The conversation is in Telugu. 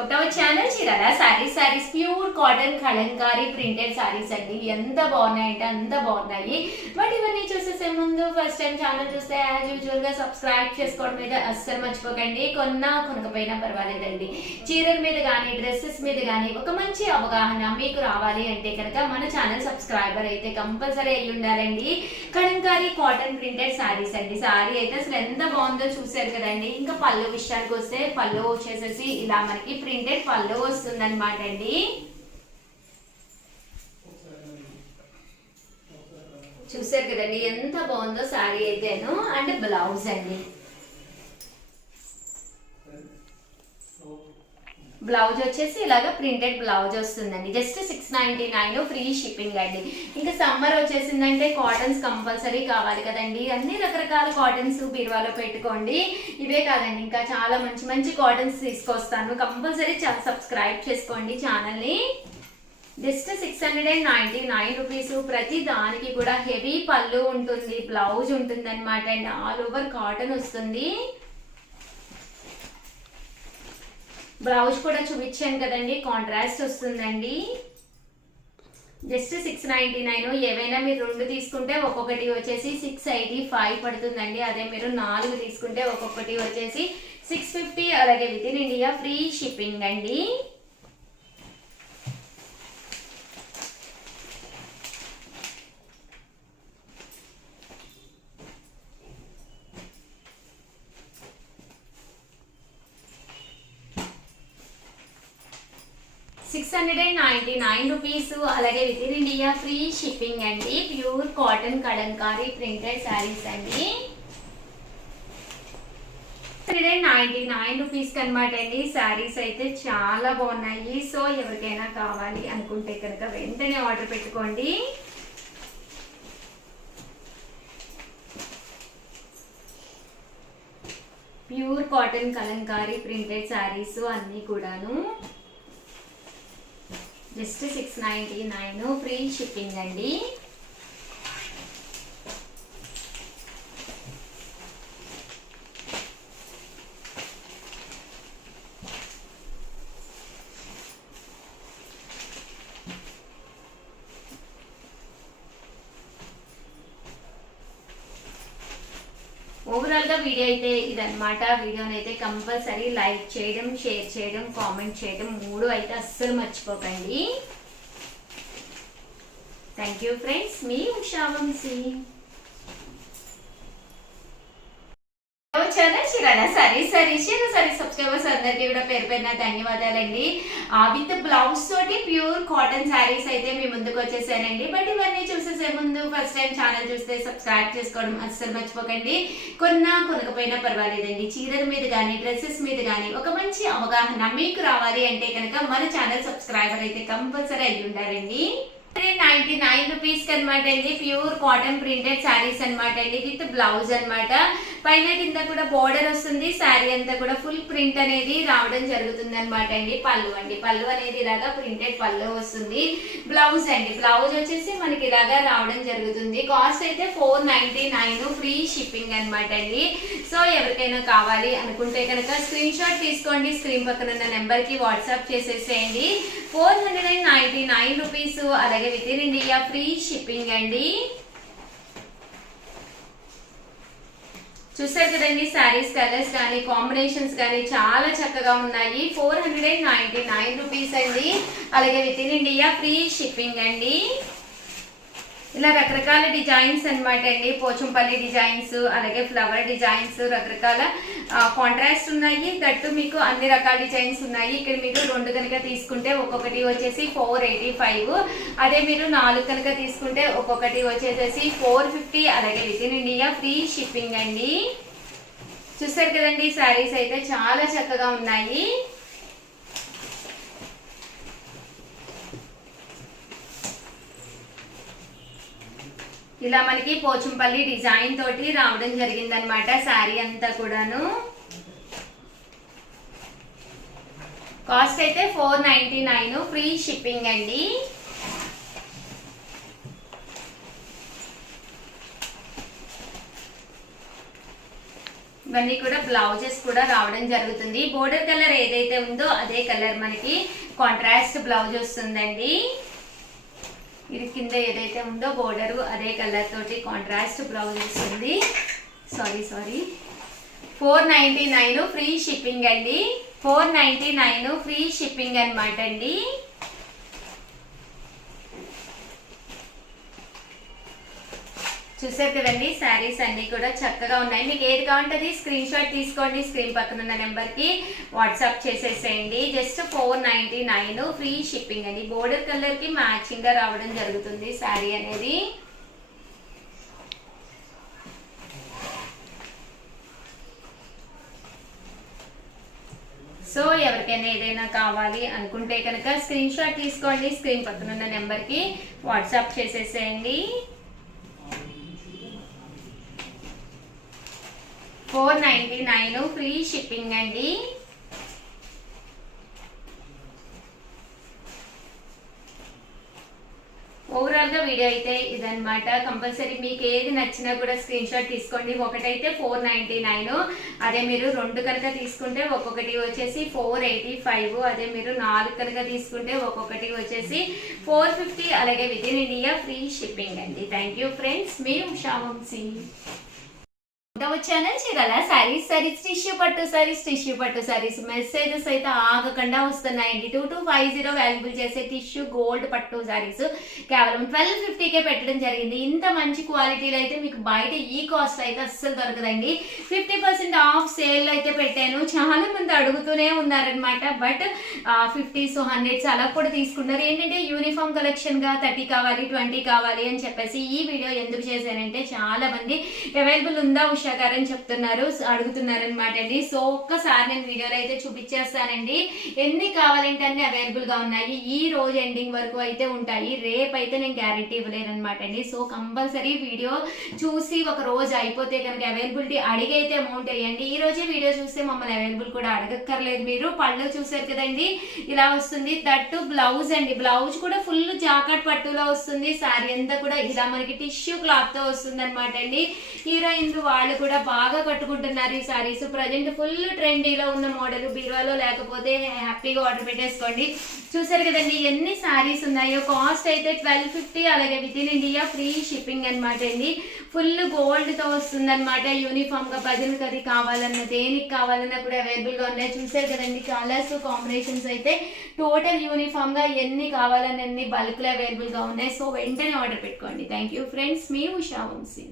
ఒకటవ channel Chirala saris pure cotton Kalamkari printed saris అండి. ఎంత బాగున్నాయంటే అంత బాగున్నాయి. బట్ ఇవన్నీ చూసేసే ముందు ఫస్ట్ టైం ఛానల్ చూస్తే యాజ్ యూజువల్ గా సబ్స్క్రైబ్ చేసుకోవడం మీద అస్సలు మర్చిపోకండి. కొనకపోయినా పర్వాలేదండి. చీరల మీద కానీ డ్రెస్సెస్ మీద కానీ ఒక మంచి అవగాహన మీకు రావాలి అంటే కనుక మన ఛానల్ సబ్స్క్రైబర్ అయితే కంపల్సరీ అయ్యి ఉండాలండి. కలంకారీ కాటన్ ప్రింటెడ్ సారీస్ అండి. సారీ అయితే అసలు ఎంత బాగుందో చూసారు కదండి. ఇంకా పళ్ళు విషయానికి వస్తే పళ్ళు వచ్చేసేసి ఇలా మనకి ప్రింటెడ్ పళ్ళు వస్తుంది అనమాట అండి. చూసారు కదండి ఎంత బాగుందో సారీ అయితేను. అండ్ బ్లౌజ్ అండి, బ్లౌజ్ వచ్చేసి ఇలాగా ప్రింటెడ్ బ్లౌజ్ వస్తుందండి. జస్ట్ 699 ఫ్రీ షిప్పింగ్ అండి. ఇంకా సమ్మర్ వచ్చేసిందంటే కాటన్స్ కంపల్సరీ కావాలి కదండి. అన్ని రకరకాల కాటన్స్ బీరువాలో పెట్టుకోండి. ఇవే కాదండి ఇంకా చాలా మంచి మంచి కాటన్స్ తీసుకొస్తాను. కంపల్సరీ సబ్స్క్రైబ్ చేసుకోండి ఛానల్ని. Just 699 rupees. ప్రతి దానికి కూడా హెవీ పళ్ళు ఉంటుంది, బ్లౌజ్ ఉంటుంది అనమాట అండి. ఆల్ ఓవర్ కాటన్ వస్తుంది. బ్లౌజ్ కూడా చూపించాను కదండి, కాంట్రాస్ట్ వస్తుందండి. జస్ట్ 699. ఏవైనా మీరు 2 తీసుకుంటే ఒక్కొక్కటి వచ్చేసి 685 పడుతుందండి. అదే మీరు 4 తీసుకుంటే ఒక్కొక్కటి వచ్చేసి 650. అలాగే within India free shipping అండి. ₹699. అలాగే within India free shipping అండి. Pure cotton Kalamkari printed saris అండి. ₹199 అనమాట అండి. శారీస్ అయితే చాలా బాగున్నాయి. సో ఎవరికైనా కావాలి అనుకుంటే కనుక వెంటనే ఆర్డర్ పెట్టుకోండి. Pure cotton Kalamkari printed sarees అన్నీ కూడాను జస్ట్ 699 ఫ్రీ షిప్పింగ్ అండి. ఓవరాల్ గా వీడియో అయితే ఇదన్నమాట. వీడియోని అయితే కంపల్సరీ లైక్ చేయడం, షేర్ చేయడం, కామెంట్ చేయడం 3 అయితే అస్సలు మర్చిపోకండి. థ్యాంక్ యూ ఫ్రెండ్స్, మీ ఉషా వంశీ. సబ్స్క్రైబర్స్ అందరికీ కూడా పేరు పేరున ధన్యవాదాలండి. విత్ బ్లౌజ్ తోటి ప్యూర్ కాటన్ శారీస్ అయితే మీ ముందుకు వచ్చేసానండి. బట్ ఇవన్నీ చూసేసే ముందు ఫస్ట్ టైం ఛానల్ చూస్తే సబ్స్క్రైబ్ చేసుకోవడం అస్సలు మర్చిపోకండి. కొనకపోయినా పర్వాలేదండి. చీరల మీద కానీ డ్రెస్సెస్ మీద కానీ ఒక మంచి అవగాహన మీకు రావాలి అంటే కనుక మన ఛానల్ సబ్స్క్రైబర్ అయితే కంపల్సరీ అయ్యి ఉండాలండి. ₹99 అనమాట అండి. ప్యూర్ కాటన్ ప్రింటెడ్ శారీస్ అనమాట అండి. విత్ బ్లౌజ్ అనమాట. పైన కింద కూడా బోర్డర్ వస్తుంది. శారీ అంతా కూడా ఫుల్ ప్రింట్ అనేది రావడం జరుగుతుంది అనమాట అండి. పళ్ళు అండి, పళ్ళు అనేది ఇలాగా ప్రింటెడ్ పళ్ళు వస్తుంది. బ్లౌజ్ అండి, బ్లౌజ్ వచ్చేసి మనకి ఇలాగా రావడం జరుగుతుంది. కాస్ట్ అయితే $499 ఫ్రీ షిప్పింగ్ అనమాట అండి. సో ఎవరికైనా కావాలి అనుకుంటే కనుక స్క్రీన్ షాట్ తీసుకోండి. స్క్రీన్ పక్కన ఉన్న నెంబర్ కి వాట్సాప్ చేసేసేయండి. ₹499. అలాగే within India free shipping అండి. చూసారు కదండి శారీస్ కలర్స్ కానీ కాంబినేషన్స్ కానీ చాలా చక్కగా ఉన్నాయి. ₹499 అండి. అలాగే within India free shipping అండి. ఇలా రకరకాల డిజైన్స్ అనమాట అండి. పోచంపల్లి డిజైన్స్, అలాగే ఫ్లవర్ డిజైన్స్, రకరకాల కాంట్రాస్ట్ ఉన్నాయి. దట్టు మీకు అన్ని రకాల డిజైన్స్ ఉన్నాయి. ఇక్కడ మీరు 2 కనుక తీసుకుంటే ఒక్కొక్కటి వచ్చేసి 485. అదే మీరు 4 కనుక తీసుకుంటే ఒక్కొక్కటి వచ్చేసేసి 450. అలాగే within India free shipping అండి. చూసారు కదండి శారీస్ అయితే చాలా చక్కగా ఉన్నాయి. ఇలా మనకి పోచంపల్లి డిజైన్ తోటి రావడం జరిగిందనమాట శారీ అంతా కూడాను. కాస్ట్ అయితే $499 ఫ్రీ షిప్పింగ్ అండి. ఇవన్నీ కూడా బ్లౌజెస్ కూడా రావడం జరుగుతుంది. బోర్డర్ కలర్ ఏదైతే ఉందో అదే కలర్ మనకి కాంట్రాస్ట్ బ్లౌజ్ వస్తుందండి. ఇది కింద ఏదైతే ఉందో బోర్డర్ అదే కలర్ తోటి కాంట్రాస్ట్ బ్లౌజ్ వస్తుంది. సారీ 499 ఫ్రీ షిప్పింగ్ అండి. 499 ఫ్రీ షిప్పింగ్ అనమాట అండి. చూసారు కదండి, శారీస్ అన్ని కూడా చక్కగా ఉన్నాయి. మీకు ఏది కావాలంటే స్క్రీన్ షాట్ తీసుకోండి, స్క్రీన్ పక్కన ఉన్న నెంబర్కి వాట్సాప్ చేసేసేయండి. జస్ట్ 499 ఫ్రీ షిప్పింగ్ అండి. బోర్డర్ కలర్కి మ్యాచింగ్గా రావడం జరుగుతుంది శారీ అనేది. సో ఎవరికైనా ఏదైనా కావాలి అనుకుంటే కనుక స్క్రీన్ షాట్ తీసుకోండి, స్క్రీన్ పక్కన ఉన్న నెంబర్కి వాట్సాప్ చేసేసేయండి. 499 ఫ్రీ షిప్పింగ్ అండి. ఓవరాల్ గా వీడియో అయితే ఇదన్నమాట. కంపల్సరీ మీకు ఏది నచ్చినా కూడా స్క్రీన్ షాట్ తీసుకోండి. ఒకటైతే 499, అదే మీరు 2 కనుక తీసుకుంటే ఒక్కొక్కటి వచ్చేసి 485, అదే మీరు 4 కనుక తీసుకుంటే ఒక్కొక్కటి వచ్చేసి 450. అలాగే within India free shipping అండి. థ్యాంక్ యూ ఫ్రెండ్స్, మీ ఉషా వంశీ. ఛానల్ చీరాల సారీస్ టిష్యూ పట్టు సారీస్ మెసేజెస్ అయితే ఆగకుండా వస్తున్నాయండి. 2250 వాల్యుబుల్ చేసే టిష్యూ గోల్డ్ పట్టు సారీస్ కేవలం 1250కే పెట్టడం జరిగింది. ఇంత మంచి క్వాలిటీలో అయితే మీకు బయట ఈ కాస్ట్ అయితే అస్సలు దొరకదండి. 50% ఆఫ్ సేల్ అయితే పెట్టాను. చాలా మంది అడుగుతూనే ఉన్నారనమాట. బట్ 50s 100s అలా కూడా తీసుకున్నారు. ఏంటంటే యూనిఫామ్ కలెక్షన్ గా 30 కావాలి 20 కావాలి అని చెప్పేసి ఈ వీడియో ఎందుకు చేశానంటే చాలా మంది అవైలబుల్ ఉందా అని చెప్తున్నారు, అడుగుతున్నారనమాట అండి. సో ఒక్కసారి నేను వీడియోలో అయితే చూపించేస్తానండి. ఎన్ని కావాలంటే అన్ని అవైలబుల్ గా ఉన్నాయి. ఈ రోజు ఎండింగ్ వరకు అయితే ఉంటాయి. రేపు అయితే నేను గ్యారెంటీ ఇవ్వలేను అనమాట అండి. సో కంపల్సరీ వీడియో చూసి ఒక రోజు అయిపోతే కనుక అవైలబిలిటీ అడిగైతే అమౌంట్ వేయండి. ఈ రోజే వీడియో చూస్తే మమ్మల్ని అవైలబుల్ కూడా అడగక్కర్లేదు. మీరు పళ్ళు చూసారు కదండి, ఇలా వస్తుంది. దట్టు బ్లౌజ్ అండి. బ్లౌజ్ కూడా ఫుల్ జాకెట్ పట్టులో వస్తుంది. శారీ అంతా కూడా ఇలా మనకి టిష్యూ క్లాత్ తో వస్తుంది అనమాట అండి. హీరోయిన్లు వాళ్ళు కూడా బాగా కట్టుకుంటున్నారు ఈ సారీస్. ప్రజెంట్ ఫుల్ ట్రెండీలో ఉన్న మోడల్. బీరువాలో లేకపోతే హ్యాపీగా ఆర్డర్ పెట్టేసుకోండి. చూసారు కదండి ఎన్ని సారీస్ ఉన్నాయో. కాస్ట్ అయితే 1250, అలాగే within India free shipping అనమాట అండి. ఫుల్ గోల్డ్ తో వస్తుంది అనమాట. యూనిఫామ్ గా ప్రజలకు అది కావాలన్నా దేనికి కావాలన్నా కూడా అవైలబుల్ గా ఉన్నాయి. చూసారు కదండి కలర్స్ కాంబినేషన్స్ అయితే టోటల్ యూనిఫామ్ గా ఎన్ని కావాలన్నా అన్ని బల్క్ లో అవైలబుల్ గా ఉన్నాయి. సో వెంటనే ఆర్డర్ పెట్టుకోండి. థ్యాంక్ యూ ఫ్రెండ్స్, మీ ఉషా వంశీ.